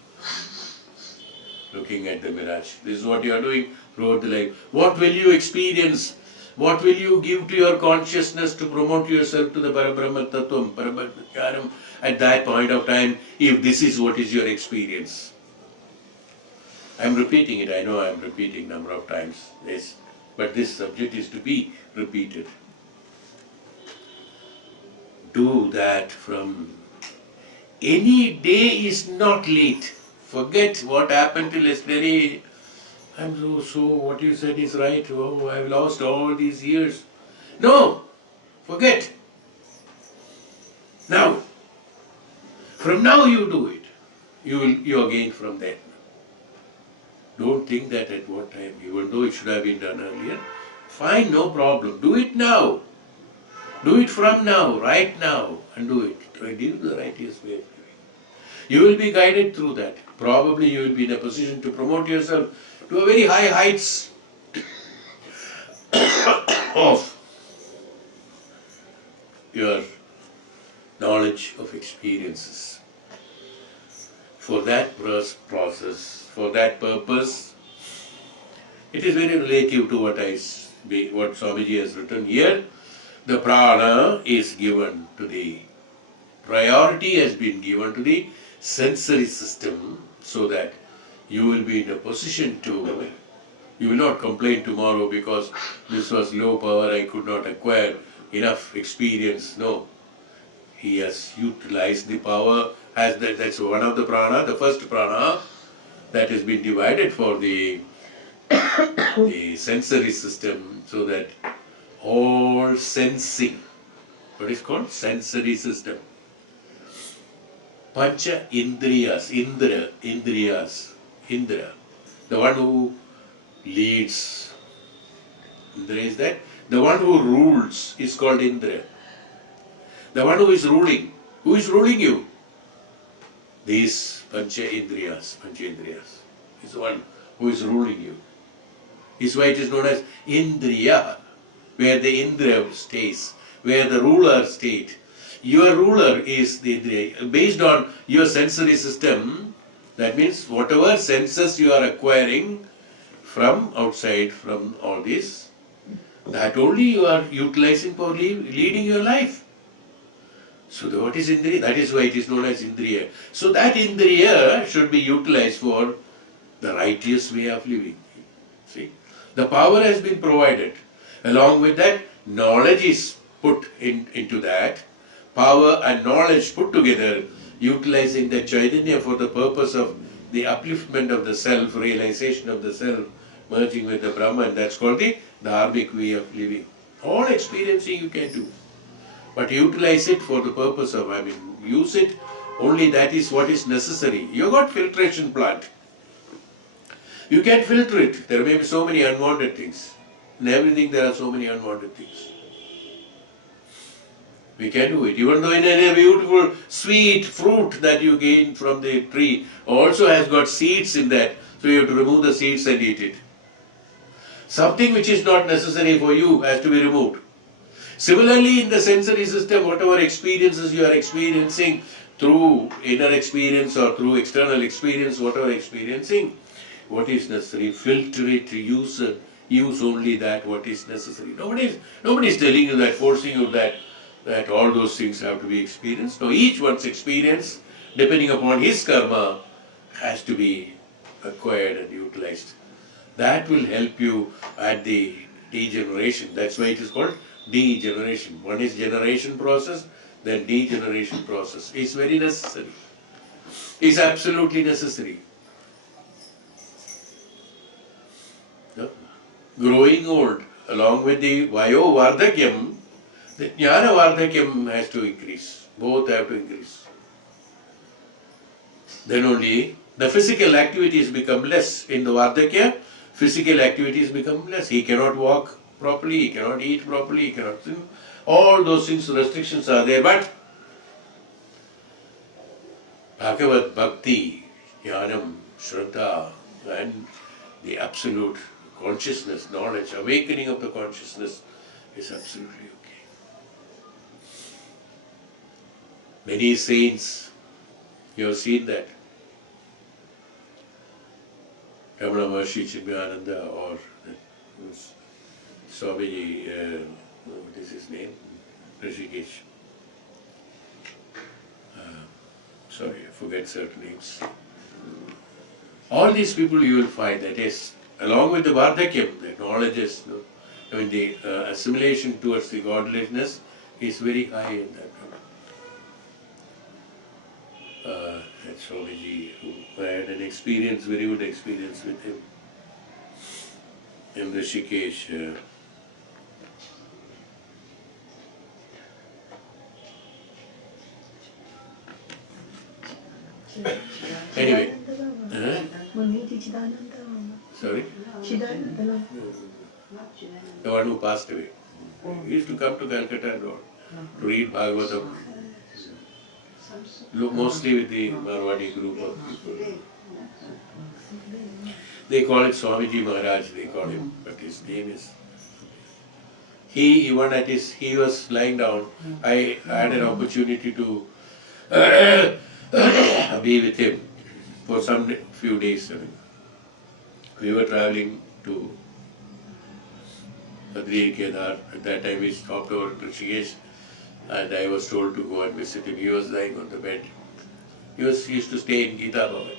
looking at the mirage. This is what you are doing throughout the life. What will you experience? What will you give to your consciousness to promote yourself to the Parabrahma Tattvam, Parabrahma at that point of time, if this is what is your experience? I am repeating it, I know I am repeating number of times, yes, but this subject is to be repeated. Do that from any day is not late. Forget what happened till yesterday. I'm so, what you said is right. Oh, I've lost all these years. No, forget. Now, from now you do it. You again from there. Don't think that at what time, even though it should have been done earlier. Fine, no problem. Do it now. Do it from now, right now, and do it. Do the righteous way of living. You will be guided through that. Probably you will be in a position to promote yourself to a very high heights of your knowledge of experiences. For that process, for that purpose, it is very relative to what Swamiji has written here. The prana is given to the, priority has been given to the sensory system so that you will be in a position to, you will not complain tomorrow because this was low power, I could not acquire enough experience. No. He has utilized the power, that's one of the prana, the first prana that has been divided for the sensory system so that all sensing, what is called sensory system, Pancha indriyas, Indra, the one who leads. Indra is that, the one who rules is called Indra. The one who is ruling you? These panchendriyas, is the one who is ruling you. Is why it is known as Indriya, where the Indra stays, where the ruler stays. Your ruler is the Indriya. Based on your sensory system, that means whatever senses you are acquiring from outside, from all this, that only you are utilizing for leading your life. So what is Indriya? That is why it is known as Indriya. So that Indriya should be utilized for the righteous way of living. See? The power has been provided. Along with that, knowledge is put into that. Power and knowledge put together, utilizing the Chaitanya for the purpose of the upliftment of the self, realization of the self, merging with the Brahman. That's called the dharmic way of living. All experiencing you can do. But utilize it for the purpose of, use it, only that is what is necessary. You got filtration plant. You can filter it. There may be so many unwanted things. In everything there are so many unwanted things. We can do it. Even though in a beautiful sweet fruit that you gain from the tree also has got seeds in that. So you have to remove the seeds and eat it. Something which is not necessary for you has to be removed. Similarly, in the sensory system, whatever experiences you are experiencing through inner experience or through external experience, whatever experiencing, what is necessary, filter it, use only that what is necessary. Nobody is telling you that, forcing you that all those things have to be experienced. No, each one's experience, depending upon his karma, has to be acquired and utilized. That will help you at the degeneration. That's why it is called degeneration. One is generation process, then degeneration process. It's very necessary. It's absolutely necessary. No? Growing old, along with the Vayo Vardhakyam, the Jnana Vardhakyam has to increase. Both have to increase. Then only the physical activities become less. In the Vardhakya, physical activities become less. He cannot walk properly, he cannot eat properly, he cannot swim. All those things, restrictions are there, but Bhagavad Bhakti, Jnanam, Shraddha, and the absolute consciousness, knowledge, awakening of the consciousness is absolutely okay. Many saints, you have seen that. Sw.Chinmayananda or Swamiji, what is his name? Rishikesh. Sorry, I forget certain names. All these people you will find that is, along with the Vardhakyam, the knowledge is, I mean, the assimilation towards the godlessness is very high in that. And Swamiji, who I had an experience, very good experience with him in Rishikesh. Anyway, sorry? The one who passed away. He used to come to Calcutta and all, to read Bhagavatam, mostly with the Marwadi group of people. They call it Swamiji Maharaj, they call him, but his name is... He was lying down. I had an opportunity to be with him for some few days. We were traveling to Badri Kedar. At that time we stopped over in Rishikesh and I was told to go and visit him. He was lying on the bed. He used to stay in Gita Bhavan.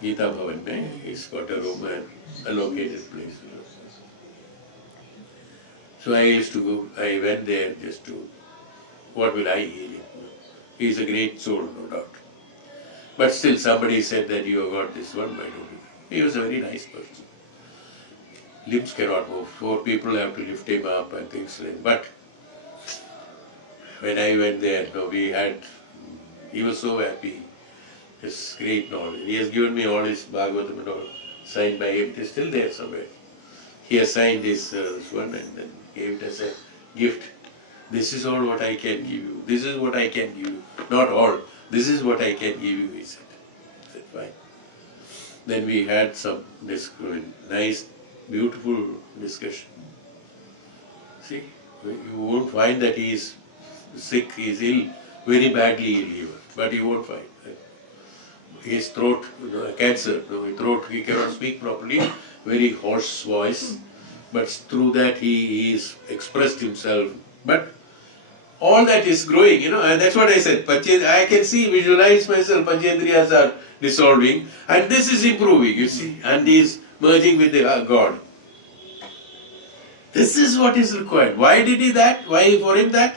Gita Bhavan, he's got a room and allocated place. So I used to go, I went there just to, what will I heal him? He's a great soul, no doubt. But still somebody said that you have got this one, why don't you? He was a very nice person. Limbs cannot move, 4 people have to lift him up and things like that. But when I went there, he was so happy. His great knowledge. He has given me all his Bhagavatam and all, signed by him. It is still there somewhere. He has signed this one and then gave it as a gift. This is all what I can give you. This is what I can give you. Not all. This is what I can give you, he said. I said, fine. Then we had some nice, beautiful discussion. See, you won't find that he is sick, he is ill, very badly ill he was. But you won't find. His throat, cancer, throat, he cannot speak properly, very hoarse voice. But through that he is expressed himself. But all that is growing, and that's what I said. I can visualize myself, panchendriyas are dissolving, and this is improving, you see, and he is merging with the God. This is what is required. Why did he that? Why for him that?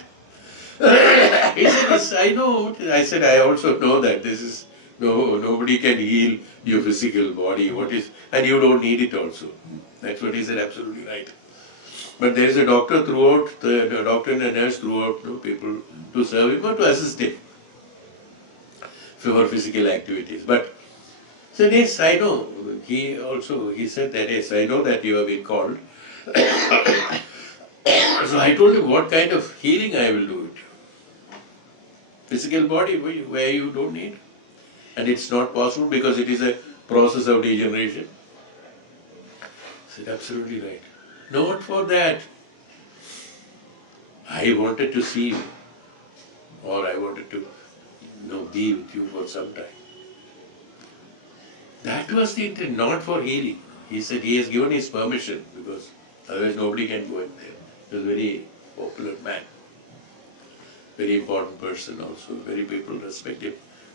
He said, yes, I know. I said, I also know that this is, nobody can heal your physical body, and you don't need it also. That's what he said, absolutely right. But there is a doctor throughout, the doctor and a nurse throughout, people to serve him or to assist him for physical activities. But he said, yes, I know. He said that, yes, I know that you have been called. So I told him what kind of healing I will do it. Physical body where you don't need. And it's not possible because it is a process of degeneration. I said, absolutely right. Not for that. I wanted to see you, or I wanted to be with you for some time. That was the intent, not for healing. He said he has given his permission because otherwise nobody can go in there. He was a very popular man, very important person also. Very people respect him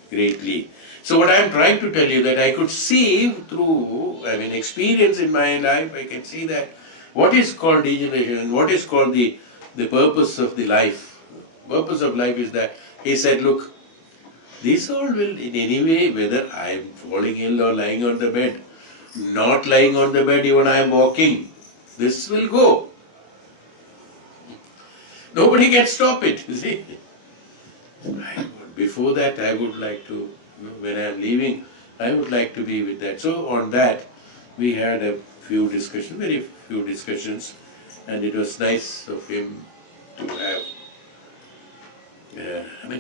greatly. So what I am trying to tell you that I could see through, experience in my life, I can see that what is called degeneration and what is called the purpose of the life. Purpose of life is that he said, look, this all will in any way, whether I am falling ill or lying on the bed, not lying on the bed, even I am walking, this will go. Nobody can stop it, you see. Before that, I would like to, when I am leaving, I would like to be with that. So on that, we had a few discussions, very few discussions, and it was nice of him to have.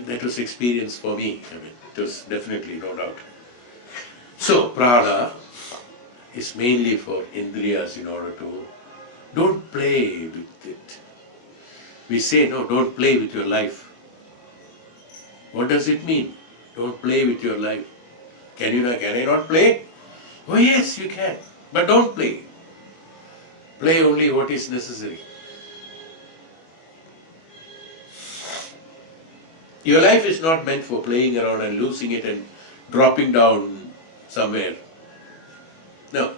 That was experience for me. It was definitely, no doubt. So prana is mainly for indriyas in order to, don't play with it. We say, no, don't play with your life. What does it mean? Don't play with your life. Can I not play? Oh yes, you can. But don't play. Play only what is necessary. Your life is not meant for playing around and losing it and dropping down somewhere. No.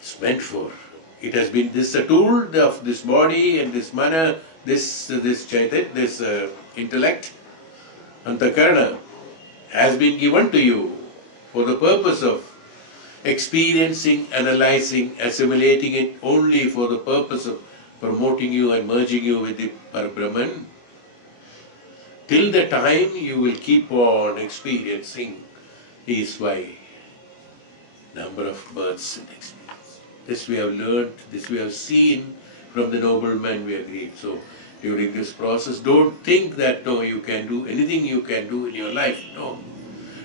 It's meant for it has been this a tool of this body and this mana, this chaitat, this intellect, antakarana, has been given to you for the purpose of experiencing, analyzing, assimilating it only for the purpose of promoting you and merging you with the Parabrahman. Till the time you will keep on experiencing is by number of births and experience. This we have learned, this we have seen from the noblemen we agreed. So during this process, don't think that no, you can do anything you can do in your life. No.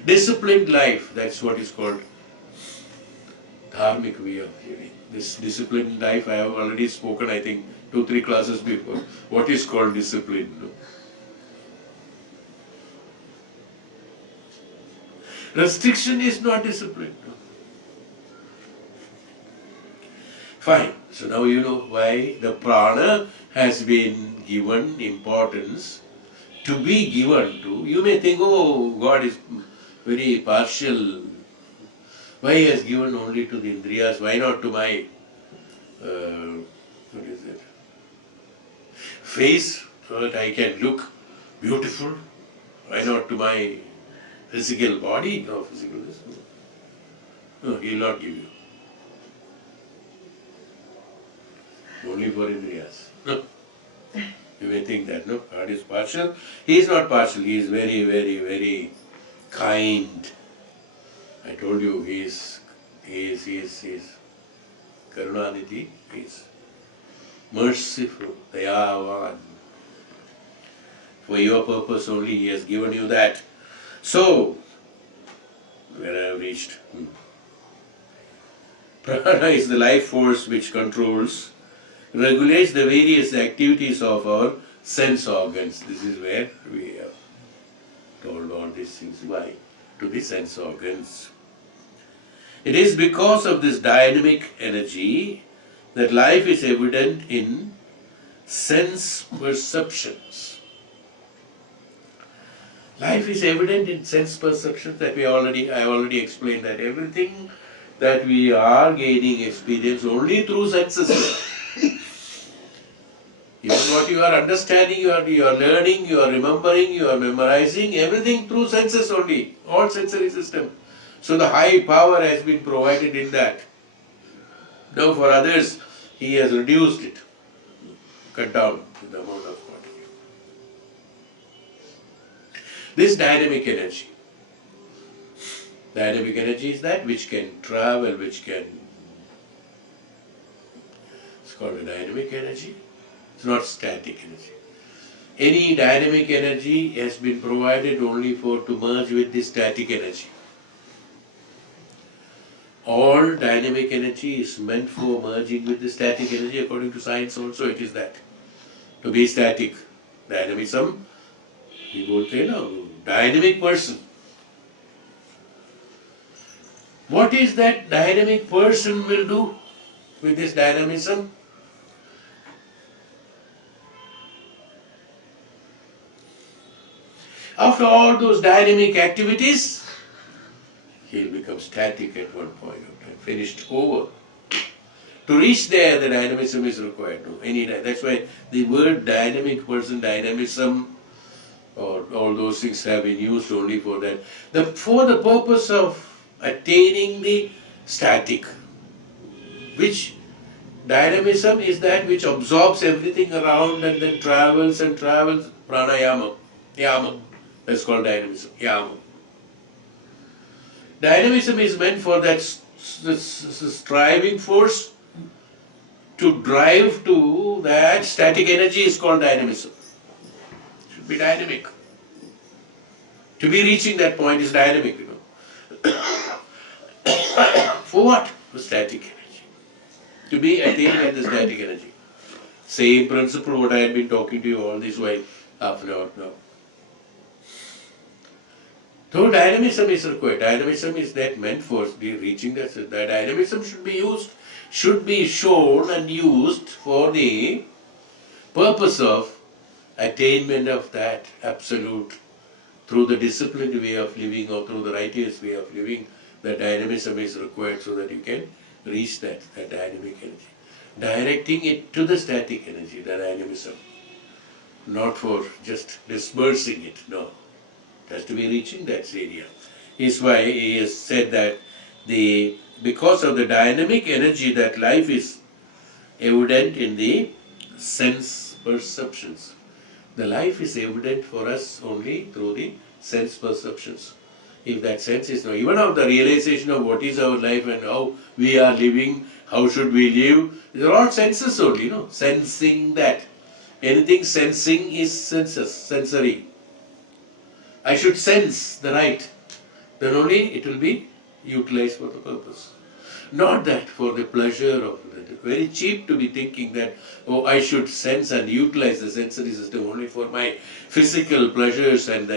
Disciplined life, that's what is called dharmic way of living. This disciplined life, I have already spoken, I think, 2-3 classes before. What is called discipline? No? Restriction is not discipline. No? Fine. So now you know why the prana has been given importance to be given to. You may think, oh, God is very partial. Why he has given only to the indriyas? Why not to my, what is it, face, so that I can look beautiful? Why not to my physical body? No, physical is no. No, he will not give you. Only for indriyas. No. You may think that, no, God is partial. He is not partial. He is very, very, very kind. I told you he is Karunanidhi, he is merciful, Dayavan. For your purpose only he has given you that. So, where I have reached. Prana is the life force which controls, regulates the various activities of our sense organs. This is where we have told all these things. Why? To the sense organs. It is because of this dynamic energy that life is evident in sense perceptions. Life is evident in sense perceptions that I already explained that everything that we are gaining experience only through senses. Even what you are understanding, you are learning, you are remembering, you are memorizing, everything through senses only, all sensory system. So the high power has been provided in that. Now for others, he has reduced it, cut down the amount of quantity. This dynamic energy is that which can travel, it's called a dynamic energy. It's not static energy. Any dynamic energy has been provided only to merge with the static energy. All dynamic energy is meant for merging with the static energy. According to science also it is that. To be static. Dynamism, we both say no, dynamic person. What is that dynamic person will do with this dynamism? After all those dynamic activities, he'll become static at one point of time, finished, over. To reach there, the dynamism is required. That's why the word dynamic person, dynamism, or all those things have been used only for that. For the purpose of attaining the static, which dynamism is that which absorbs everything around and then travels and travels. Pranayama, yama. That's called dynamism, yama. Dynamism is meant for that striving force to drive to that static energy is called dynamism. It should be dynamic. To be reaching that point is dynamic, For what? For static energy. To be attained at the static energy. Same principle what I have been talking to you all this while, half an hour now. So dynamism is required. Dynamism is that meant for reaching that. The dynamism should be shown and used for the purpose of attainment of that absolute through the disciplined way of living or through the righteous way of living. The dynamism is required so that you can reach that dynamic energy. directing it to the static energy, the dynamism, not for just dispersing it, no. It has to be reaching that area. Is why he has said that because of the dynamic energy that life is evident in the sense perceptions. The life is evident for us only through the sense perceptions. If that sense is not, even of the realization of what is our life and how we are living, how should we live, these are all senses only, sensing that. Anything sensing is senses, sensory. I should sense the right, then only it will be utilized for the purpose. Not that for the pleasure of it. Very cheap to be thinking that, oh, I should sense and utilize the sensory system only for my physical pleasures and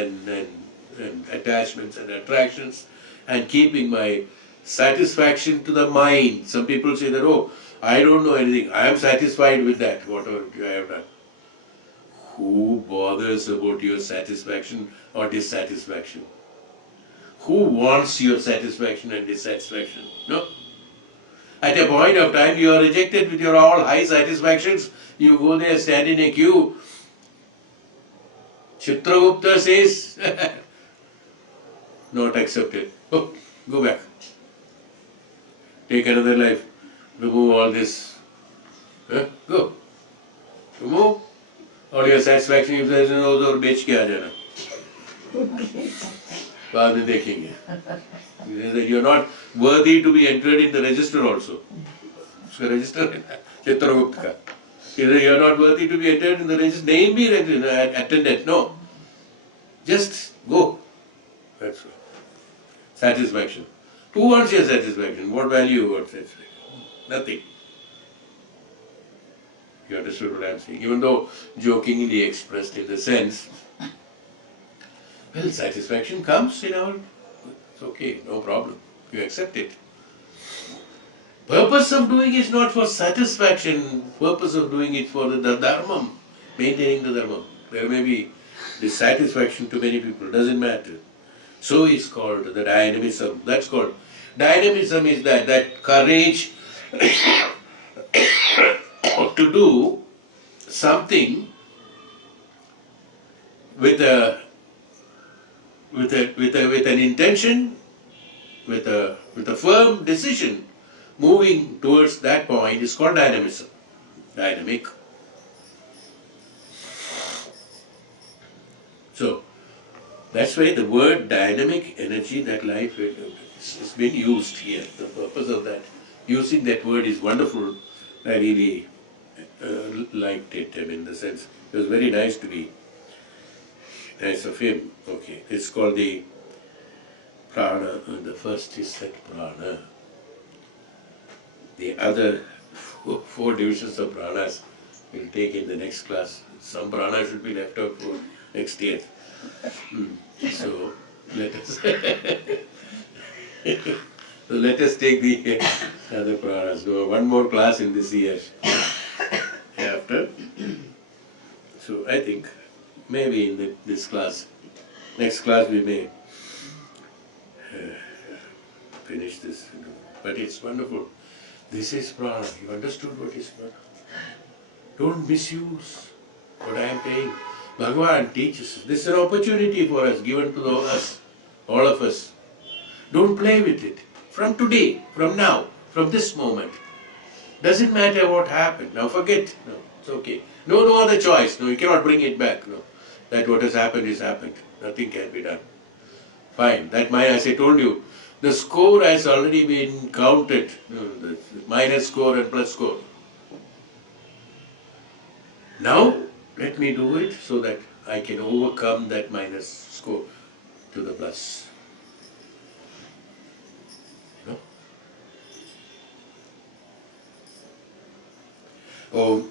attachments and attractions, and keeping my satisfaction to the mind. Some people say that, oh, I don't know anything. I am satisfied with that, whatever I have done. Who bothers about your satisfaction or dissatisfaction? Who wants your satisfaction and dissatisfaction? No? At a point of time you are rejected with your all high satisfactions, you go there, stand in a queue. Chitragupta says, not accepted. Oh, go back. Take another life. Remove all this. Go. Remove all your satisfaction. If there is no other, बेच के आ जाना. बाद में देखेंगे. You are not worthy to be entered in the register also. So register Chitragupta ka. Either you are not worthy to be entered in the register, name be attendant. No. Just go. That's all. Satisfaction. Who wants your satisfaction? What value you want satisfaction? Nothing. You understood what I am saying? Even though jokingly expressed in the sense, well, satisfaction comes in our, it's okay, no problem. You accept it. Purpose of doing is not for satisfaction. Purpose of doing it for the dharma, maintaining the dharma. There may be dissatisfaction to many people, doesn't matter. So is called the dynamism. That's called dynamism is that courage to do something with an intention, with a firm decision, moving towards that point is called dynamism. Dynamic. So that's why the word dynamic energy, that life has been used here. The purpose of that, using that word is wonderful. I really liked it. I mean, in the sense, it was very nice to be nice of him. Okay, it's called the Prana. The first is that Prana. The other four divisions of pranas we'll take in the next class. Some prana should be left out for next year. So let us take the other pranas. So one more class in this year after. So I think maybe in this class, next class we may finish this. But it's wonderful. This is prana. You understood what is prana? Don't misuse what I am saying. Bhagavan teaches us. This is an opportunity for us, given to us, all of us. Don't play with it. From today, from now, from this moment. Doesn't matter what happened. Now forget. No, it's okay. No other choice. No, you cannot bring it back. No, that what has happened is happened. Nothing can be done. Fine. That as I told you, the score has already been counted. The minus score and plus score. Now, let me do it so that I can overcome that minus score to the plus. You know? Oh.